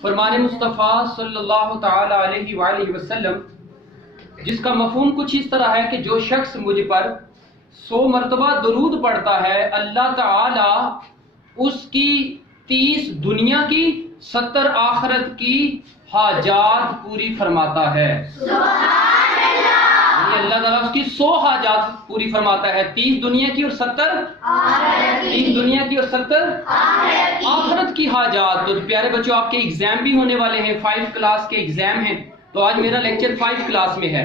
फरमान मुस्तफ़ा सल्लल्लाहु ताला अलैहि वसल्लम जिसका मफहूम कुछ इस तरह है कि जो शख्स मुझ पर 100 मरतबा दरूद पढ़ता है, अल्लाह ताला उसकी 30 दुनिया की 70 आखिरत की हाजात पूरी फरमाता है। अल्लाह ताला उसकी 100 हाजात पूरी फरमाता है, 30 दुनिया की और 70 30 दुनिया की और 70 आखिरत की हाजात। तो प्यारे बच्चों, आपके एग्जाम भी होने वाले हैं, 5 क्लास के एग्जाम हैं। तो आज मेरा लेक्चर 5 क्लास में है।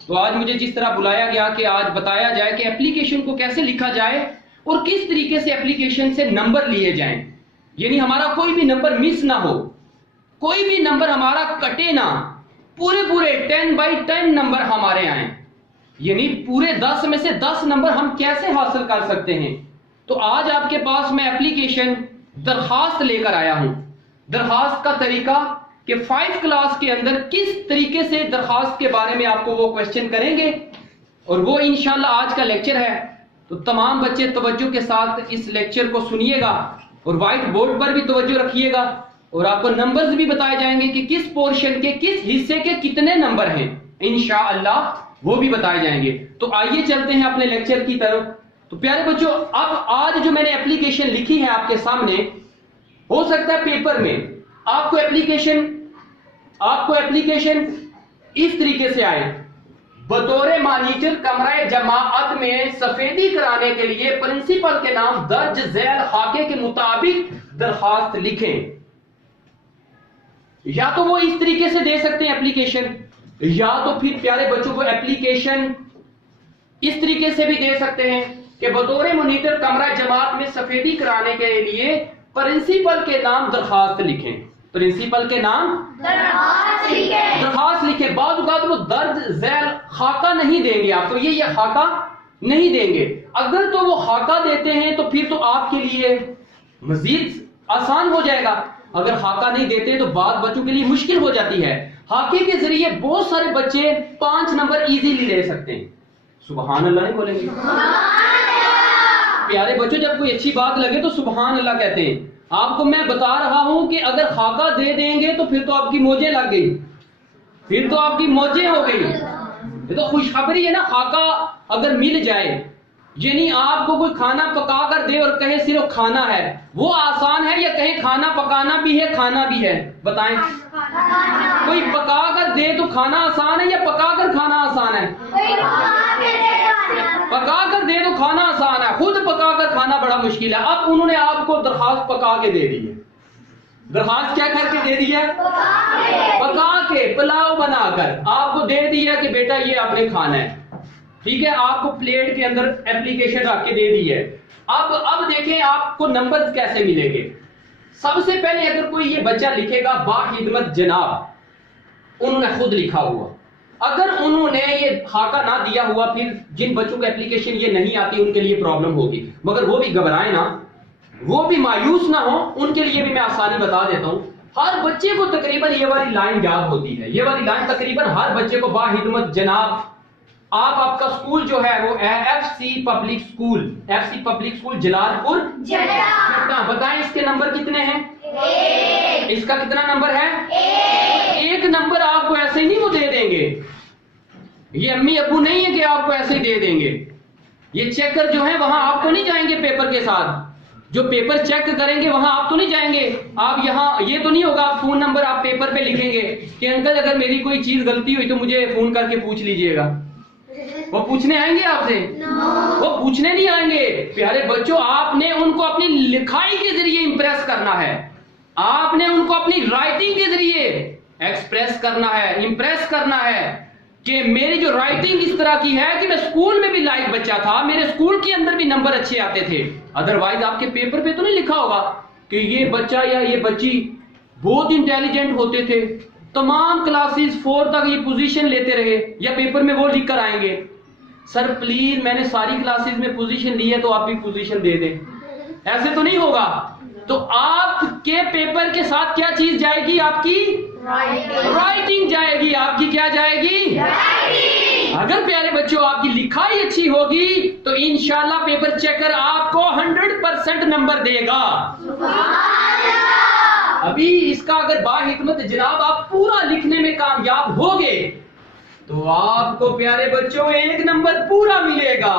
तो आज मुझे जिस तरह बुलाया गया कि आज बताया जाए कि एप्लीकेशन को कैसे लिखा जाए और किस तरीके से एप्लीकेशन से नंबर लिए जाएं, यानी हमारा कोई भी नंबर मिस ना हो, कोई भी नंबर हमारा कटे ना, पूरे 10/10 नंबर हमारे आए, यानी पूरे 10 में से 10 नंबर हम कैसे हासिल कर सकते हैं। तो आज आपके पास मैं एप्लीकेशन दरखास्त लेकर आया हूं। दरखास्त का तरीका कि 5 क्लास के अंदर किस तरीके से दरखास्त के बारे में आपको वो क्वेश्चन करेंगे और वो इंशाल्लाह आज का लेक्चर है। तो तमाम बच्चे तवज्जो के साथ इस लेक्चर को सुनिएगा और व्हाइट बोर्ड पर भी तवज्जो रखिएगा और आपको नंबर्स भी बताए जाएंगे कि किस पोर्शन के किस हिस्से के कितने नंबर हैं, इंशाअल्लाह वो भी बताए जाएंगे। तो आइए चलते हैं अपने लेक्चर की तरफ। तो प्यारे बच्चों, अब आज जो मैंने एप्लीकेशन लिखी है आपके सामने, हो सकता है पेपर में आपको एप्लीकेशन इस तरीके से आए, बतौर मॉनिटर कमरा जमाअत में सफेदी कराने के लिए प्रिंसिपल के नाम दर्ज झैल खाके के मुताबिक दरखास्त लिखें। या तो वो इस तरीके से दे सकते हैं एप्लीकेशन, या तो फिर प्यारे बच्चों को एप्लीकेशन इस तरीके से भी दे सकते हैं कि बतौर मॉनिटर कमरा जमात में सफेदी कराने के लिए प्रिंसिपल के नाम दरखास्त लिखें। प्रिंसिपल के नाम दरखास्त लिखें। बाद वो दर्ज झैल खाका नहीं देंगे आपको, ये खाका नहीं देंगे। अगर तो वो खाका देते हैं तो फिर तो आपके लिए मजीद आसान हो जाएगा। अगर खाका नहीं देते तो बाद बच्चों के लिए मुश्किल हो जाती है। खाके के जरिए बहुत सारे बच्चे 5 नंबर इजीली ले सकते हैं। सुभान अल्लाह नहीं बोलेंगे? प्यारे बच्चों, जब कोई अच्छी बात लगे तो सुभान अल्लाह कहते हैं। आपको मैं बता रहा हूं कि अगर खाका दे देंगे तो फिर तो आपकी मौजें लग गई, फिर तो आपकी मौजें हो गई। ये तो खुशखबरी है ना। खाका अगर मिल जाए, यानी आपको कोई खाना पका कर दे और कहे सिर्फ खाना है, वो आसान है या कहे खाना पकाना भी है खाना भी है? बताएं। कोई पका कर दे तो खाना आसान है या पका कर खाना आसान है? पका कर दे तो खाना आसान है, खुद पका कर खाना बड़ा मुश्किल है। अब उन्होंने आपको दरखास्त पका के दे दी है। दरखास्त क्या करके दे दी है? पका के, पुलाव बनाकर आपको दे दिया कि बेटा ये आपने खाना है, ठीक है। आपको प्लेट के अंदर एप्लीकेशन रख के दे दी है। अब देखें आपको नंबर्स कैसे मिलेंगे। सबसे पहले अगर कोई ये बच्चा लिखेगा बाखिदमत जनाब, उन्होंने खुद लिखा हुआ। अगर उन्होंने ये खाका ना दिया हुआ, फिर जिन बच्चों को एप्लीकेशन ये नहीं आती उनके लिए प्रॉब्लम होगी। मगर वो भी घबराए ना, वो भी मायूस ना हो, उनके लिए भी मैं आसानी बता देता हूं। हर बच्चे को तकरीबन ये वाली लाइन याद होती है। ये वाली लाइन तकरीबन हर बच्चे को, बाखिदमत जनाब। आपका स्कूल जो है वो FC पब्लिक स्कूल जलालपुर जट्टा। बताएं इसके नंबर कितने हैं? 1। इसका कितना नंबर है? 1 नंबर आपको ऐसे ही नहीं वो दे देंगे। ये अम्मी अब्बू नहीं है कि आपको ऐसे ही दे देंगे। ये चेकर जो है वहां आप तो नहीं जाएंगे पेपर के साथ, जो पेपर चेक करेंगे वहां आप तो नहीं जाएंगे। आप यहाँ ये तो नहीं होगा आप फोन नंबर आप पेपर पे लिखेंगे कि अंकल अगर मेरी कोई चीज गलती हुई तो मुझे फोन करके पूछ लीजिएगा। वो पूछने आएंगे आपसे? वो पूछने नहीं आएंगे। प्यारे बच्चों, आपने उनको अपनी लिखाई के जरिए इंप्रेस करना है, आपने उनको अपनी राइटिंग के जरिए एक्सप्रेस करना है, इंप्रेस करना है कि मेरी जो राइटिंग इस तरह की है कि मैं स्कूल में भी लायक बच्चा था, मेरे स्कूल के अंदर भी नंबर अच्छे आते थे। अदरवाइज आपके पेपर पे तो नहीं लिखा होगा कि ये बच्चा या ये बच्ची बहुत इंटेलिजेंट होते थे, तमाम क्लासेस 4 तक ये पोजीशन लेते रहे, या पेपर में वो लिख कर आएंगे सर प्लीज मैंने सारी क्लासेस में पोजीशन ली है तो आप भी पोजीशन दे दें। ऐसे तो नहीं होगा। तो आपके पेपर के साथ क्या चीज जाएगी? आपकी राइटिंग जाएगी। आपकी क्या जाएगी? अगर प्यारे बच्चों आपकी लिखाई अच्छी होगी तो इंशाल्लाह पेपर चेकर आपको 100% नंबर देगा। अभी इसका अगर बाहिकमत जनाब आप पूरा लिखने में कामयाब होगे तो आपको प्यारे बच्चों 1 नंबर पूरा मिलेगा।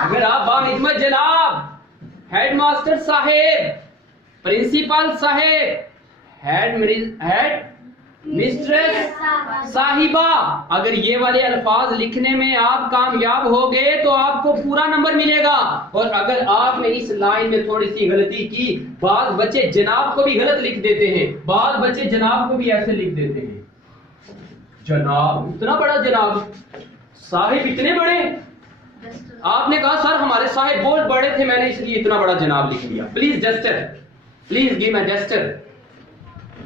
अगर आप बाहिकमत जनाब हेडमास्टर साहेब, प्रिंसिपल साहेब, हेड मिस्ट्रेस साहिबा, अगर ये वाले अल्फाज लिखने में आप कामयाब हो गए तो आपको पूरा नंबर मिलेगा। और अगर आपने इस लाइन में थोड़ी सी गलती की, बाज बच्चे जनाब को भी गलत लिख देते हैं, बाज बच्चे जनाब को भी ऐसे लिख देते हैं, जनाब इतना बड़ा जनाब, साहिब इतने बड़े। आपने कहा सर हमारे साहिब बहुत बड़े थे, मैंने इसलिए इतना बड़ा जनाब लिख दिया। Please duster, please give me duster.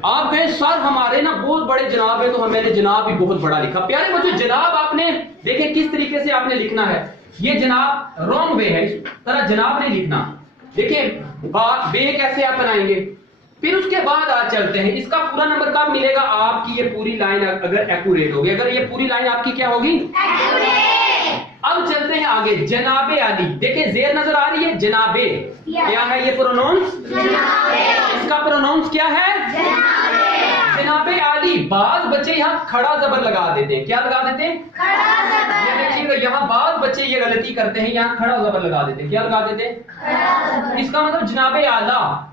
आप कहें सर हमारे ना बहुत बड़े जनाब है, तो मैंने जनाब भी बहुत बड़ा लिखा। प्यारे बच्चों जनाब आपने देखें किस तरीके से आपने लिखना है। ये जनाब रॉन्ग वे है, इस तरह जनाब नहीं लिखना। देखिए बे कैसे आप बनाएंगे। फिर उसके बाद आज चलते हैं, इसका पूरा नंबर कब मिलेगा, आपकी ये पूरी लाइन अगर एक्यूरेट होगी, अगर ये पूरी लाइन आपकी क्या होगी, अब चलते हैं आगे। जनाबे आली, देखिए जेर नजर आ रही है, जनाबे क्या है ये प्रोनाउंस, इसका प्रोनाउंस क्या है, जनाबे आली। बाज बच्चे यहाँ खड़ा जबर लगा देते हैं, क्या लगा देते हैं, ये देखिएगा यहाँ बाज बच्चे ये गलती करते हैं, यहाँ खड़ा जबर लगा देते हैं, क्या लगा देते हैं, इसका मतलब जनाबे आला।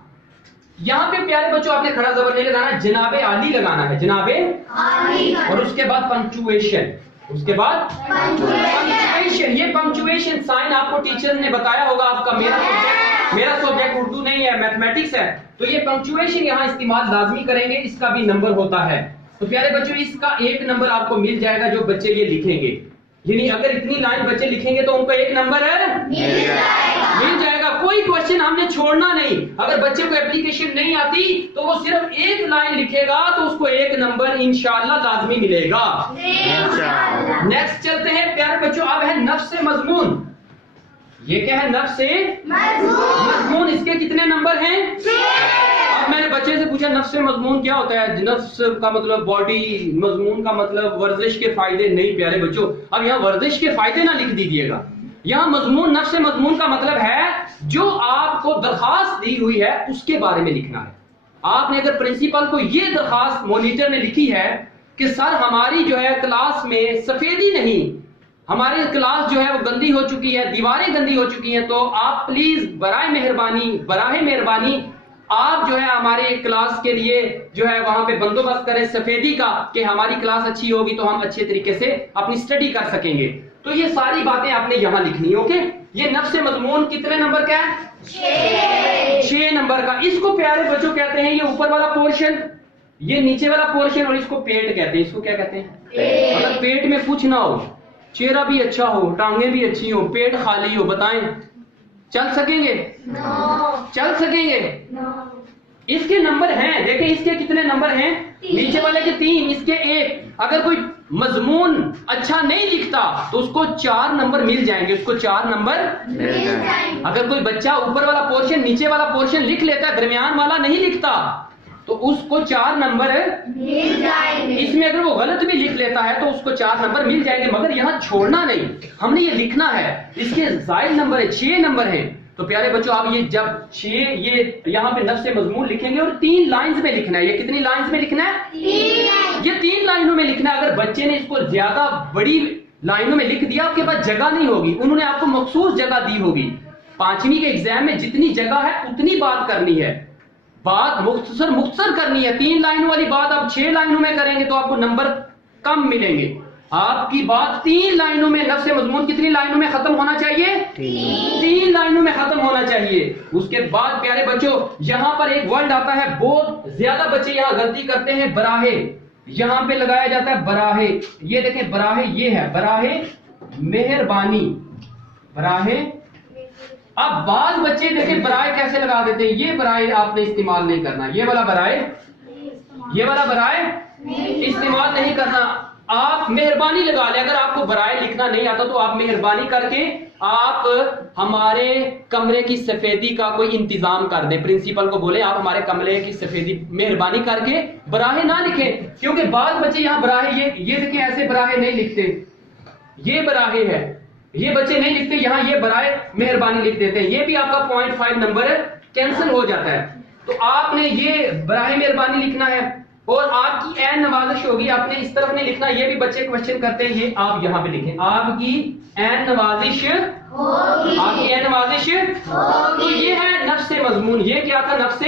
यहाँ पे प्यारे बच्चों आपने खड़ा जबर नहीं लगाना, जनाबे आली लगाना है, जनाबे आली। और उसके बाद पंक्चुएशन, उसके बाद पंक्चुएशन। ये पंक्चुएशन साइन आपको टीचर ने बताया होगा, आपका मेरा सब्जेक्ट उर्दू नहीं है, मैथमेटिक्स है, तो ये पंक्चुएशन यहाँ इस्तेमाल लाजमी करेंगे, इसका भी नंबर होता है। तो प्यारे बच्चों इसका 1 नंबर आपको मिल जाएगा जो बच्चे ये लिखेंगे, यानी अगर इतनी लाइन बच्चे लिखेंगे तो उनको 1 नंबर मिल जाएगा। कोई क्वेश्चन हमने छोड़ना नहीं। अगर बच्चे को एप्लीकेशन नहीं आती तो वो सिर्फ 1 लाइन लिखेगा तो उसको 1 नंबर इंशाल्लाह लाजमी मिलेगा। नेक्स्ट चलते हैं प्यारे बच्चों, अब है नफ्स मजमून। ये क्या है, नफ्स मजमून। इसके कितने नंबर हैं, 6। अब मैंने बच्चे से पूछा नफ्स मजमून क्या होता है, नफ्स का मतलब बॉडी, मजमून का मतलब वर्जिश के फायदे। नहीं प्यारे बच्चों, अब यहाँ वर्जिश के फायदे ना लिख दीजिएगा, यहाँ मजमून, नफ्स मजमून का मतलब है जो आपको दरखास्त दी हुई है उसके बारे में लिखना है। आपने अगर प्रिंसिपल को ये दरखास्त मॉनिटर ने लिखी है कि सर हमारी जो है क्लास में सफेदी नहीं, हमारी क्लास जो है वो गंदी हो चुकी है, दीवारें गंदी हो चुकी हैं, तो आप प्लीज बराए मेहरबानी आप जो है हमारे क्लास के लिए जो है वहां पे बंदोबस्त करें सफेदी का, कि हमारी क्लास अच्छी होगी तो हम अच्छे तरीके से अपनी स्टडी कर सकेंगे। तो ये सारी बातें आपने यहां लिखनी है। ओके, ये नफ्स मजमून कितने नंबर का है, 6 नंबर का। इसको प्यारे बच्चों कहते हैं, ये ऊपर वाला पोर्शन, ये नीचे वाला पोर्शन, और इसको पेट कहते हैं। इसको क्या कहते हैं, मतलब पेट में कुछ ना हो, चेहरा भी अच्छा हो, टांगे भी अच्छी हो, पेट खाली हो, बताएं चल सकेंगे? चल सकेंगे? इसके नंबर हैं, देखें इसके कितने नंबर हैं, नीचे वाले के 3, इसके 1। अगर कोई मजमून अच्छा नहीं लिखता तो उसको 4 नंबर मिल जाएंगे, उसको 4 नंबर मिल जाएंगे। अगर कोई बच्चा ऊपर वाला पोर्शन, नीचे वाला पोर्शन लिख लेता है, दरमियान वाला नहीं लिखता, तो उसको 4 नंबर मिल जाएंगे। इसमें अगर वो गलत भी लिख लेता है तो उसको 4 नंबर मिल जाएंगे, मगर यहाँ छोड़ना नहीं, हमने ये लिखना है। इसके जायद नंबर है, 6 नंबर है। तो प्यारे बच्चों आप ये जब 6 ये यहाँ पे नफ्स मजमून लिखेंगे और 3 लाइंस में लिखना है। ये कितनी लाइंस में लिखना है, 3। ये 3 लाइनों में लिखना है। अगर बच्चे ने इसको ज्यादा बड़ी लाइनों में लिख दिया, आपके पास जगह नहीं होगी, उन्होंने आपको मखसूस जगह दी होगी। 5वीं के एग्जाम में जितनी जगह है उतनी बात करनी है, बात मुख्तसर करनी है। 3 लाइनों वाली बात आप 6 लाइनों में करेंगे तो आपको नंबर कम मिलेंगे। आपकी बात 3 लाइनों में, नफ्स मजमून कितनी लाइनों में खत्म होना चाहिए, 3 लाइनों में खत्म होना चाहिए। उसके बाद प्यारे बच्चों यहां पर एक वर्ड आता है, बहुत ज्यादा बच्चे यहां गलती करते हैं, बराहे। यहां पे लगाया जाता है बराहे, ये देखें बराहे, ये है बराहे मेहरबानी, बराहे। अब बाज बच्चे देखें बराए कैसे लगा देते हैं, ये बराए आपने इस्तेमाल नहीं करना, ये वाला बराए, ये वाला बराए इस्तेमाल नहीं करना। आप मेहरबानी लगा ले। अगर आपको बराए लिखना नहीं आता तो आप मेहरबानी करके आप हमारे कमरे की सफेदी का कोई इंतजाम कर दें, प्रिंसिपल को बोले आप हमारे कमरे की सफेदी मेहरबानी करके, बराहे ना लिखें। क्योंकि बाद बच्चे यहाँ बराहे, ये देखें ऐसे बराहे नहीं लिखते, ये बराहे है, ये बच्चे नहीं लिखते, यहाँ ये बराए मेहरबानी लिख देते हैं। ये भी आपका 0.5 नंबर कैंसिल हो जाता है। तो आपने ये बराए मेहरबानी लिखना है और आपकी ऐन नवाजिश होगी, आपने इस तरफ नहीं लिखना। ये भी बच्चे क्वेश्चन करते हैं, ये आप यहाँ पे लिखें, आपकी ऐन नवाजिश होगी, आपकी ऐन नवाजिश होगी। तो ये है नफ्स मजमून। ये क्या था? नफ्स।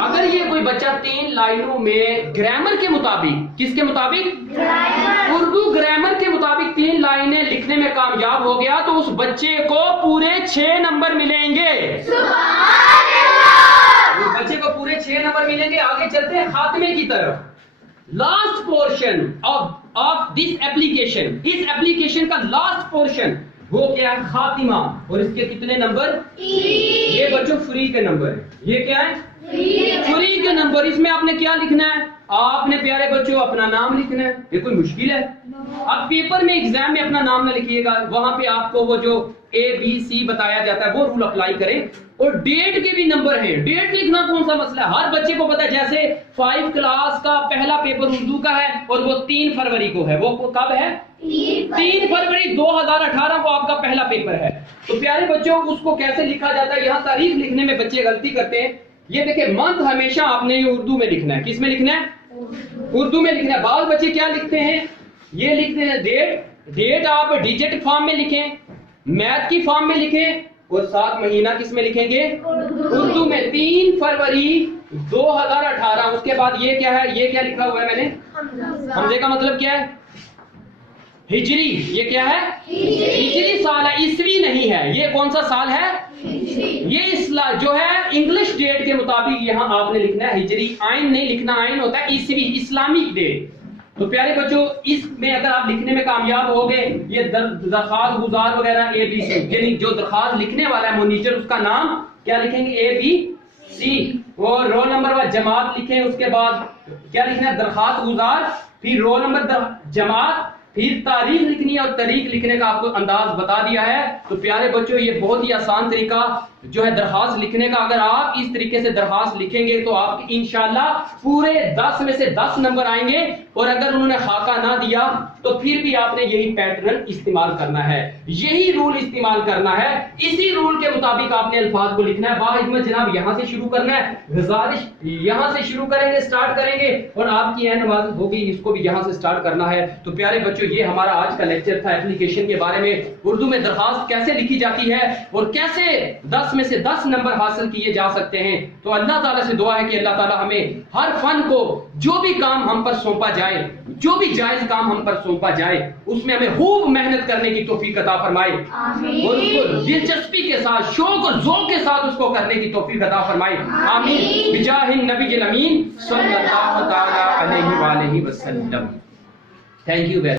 अगर ये कोई बच्चा 3 लाइनों में ग्रामर के मुताबिक, किसके मुताबिक? उर्दू ग्रामर के मुताबिक 3 लाइनें लिखने में कामयाब हो गया तो उस बच्चे को पूरे 6 नंबर मिलेंगे। उस बच्चे को पूरे 6 नंबर मिलेंगे। आगे चलते हैं खात्मे की तरफ। Last portion of this application, इस एप्लीकेशन का लास्ट पोर्शन वो क्या है? खातिमा। और इसके कितने नंबर? 3। ये बच्चों फ्री के नंबर है। ये क्या है? फ्री के नंबर। इसमें आपने क्या लिखना है? आपने प्यारे बच्चों अपना नाम लिखना है। ये कोई मुश्किल है? अब पेपर में एग्जाम में अपना नाम ना लिखिएगा, वहां पे आपको वो जो ABC बताया जाता है वो रूल अप्लाई करें। और डेट के भी नंबर हैं। डेट लिखना कौन सा मसला है? हर बच्चे को पता है। जैसे 5 क्लास का पहला पेपर उर्दू का है और वो 3 फरवरी को है। वो कब है? 3 फरवरी 2018 को आपका पहला पेपर है। तो प्यारे बच्चों उसको कैसे लिखा जाता है? यहाँ तारीख लिखने में बच्चे गलती करते हैं। ये देखिए मंथ हमेशा आपने ये उर्दू में लिखना है। किस में लिखना है? उर्दू में लिखना है। बाल बच्चे क्या लिखते हैं? ये लिखते हैं डेट। डेट आप डिजिट फॉर्म में लिखें, मैथ की फॉर्म में लिखें और 7 महीना किस में लिखेंगे? उर्दू में। 3 फरवरी 2018। उसके बाद ये क्या है? ये क्या लिखा हुआ है मैंने? हमजे का मतलब क्या है? हिजरी। ये क्या है? हिजरी साल है, ईस्वी नहीं है। ये कौन सा साल है? ये जो है इंग्लिश डेट के मुताबिक यहाँ आपने लिखना है हिजरी। आइन नहीं लिखना, आइन होता है ईस्वी, इस्लामिक डेट। तो प्यारे बच्चों इसमें अगर आप लिखने में कामयाब हो गए, ये दरखास्त गुजार वगैरह ABC, यानी जो दरखास्त लिखने वाला है मोनीटर, उसका नाम क्या लिखेंगे? ABC। और रोल नंबर व जमात लिखें। उसके बाद क्या लिखना है? दरखास्त गुजार, फिर रोल नंबर, जमात, फिर तारीख लिखनी है। और तारीख लिखने का आपको अंदाज बता दिया है। तो प्यारे बच्चों ये बहुत ही आसान तरीका जो है दरखास्त लिखने का। अगर आप इस तरीके से दरखास्त लिखेंगे तो आपके इंशाल्लाह पूरे 10 में से 10 नंबर आएंगे। और अगर उन्होंने खाका ना दिया तो फिर भी आपने यही पैटर्न इस्तेमाल करना है, यही रूल इस्तेमाल करना है। इसी रूल के मुताबिक आपने अल्फाज को लिखना है। बाहिम्मत जनाब यहाँ से शुरू करना है। गुजारिश यहाँ से शुरू करेंगे, स्टार्ट करेंगे और आपकी ऐन नमाज होगी, इसको भी यहाँ से स्टार्ट करना है। तो प्यारे बच्चों ये हमारा आज का लेक्चर था एप्लीकेशन के बारे में। उर्दू में दरखास्त कैसे लिखी जाती है और कैसे 10 में से 10 नंबर हासिल किए जा सकते हैं। तो अल्लाह ताला से दुआ है कि अल्लाह ताला हमें हर फन को, जो भी काम हम पर सौंपा जाए, जो भी जायज काम हम पर सौंपा जाए, उसमें हमें खूब मेहनत करने की तौफीक अता फरमाए और उसको दिलचस्पी के साथ, शौक और ज़ौक़ के साथ उसको करने की तौफीक अता फरमाए। आमीन बिजाहिन नबील अमीन सल्लल्लाहु तआला अलैहि वसल्लम। Thank you.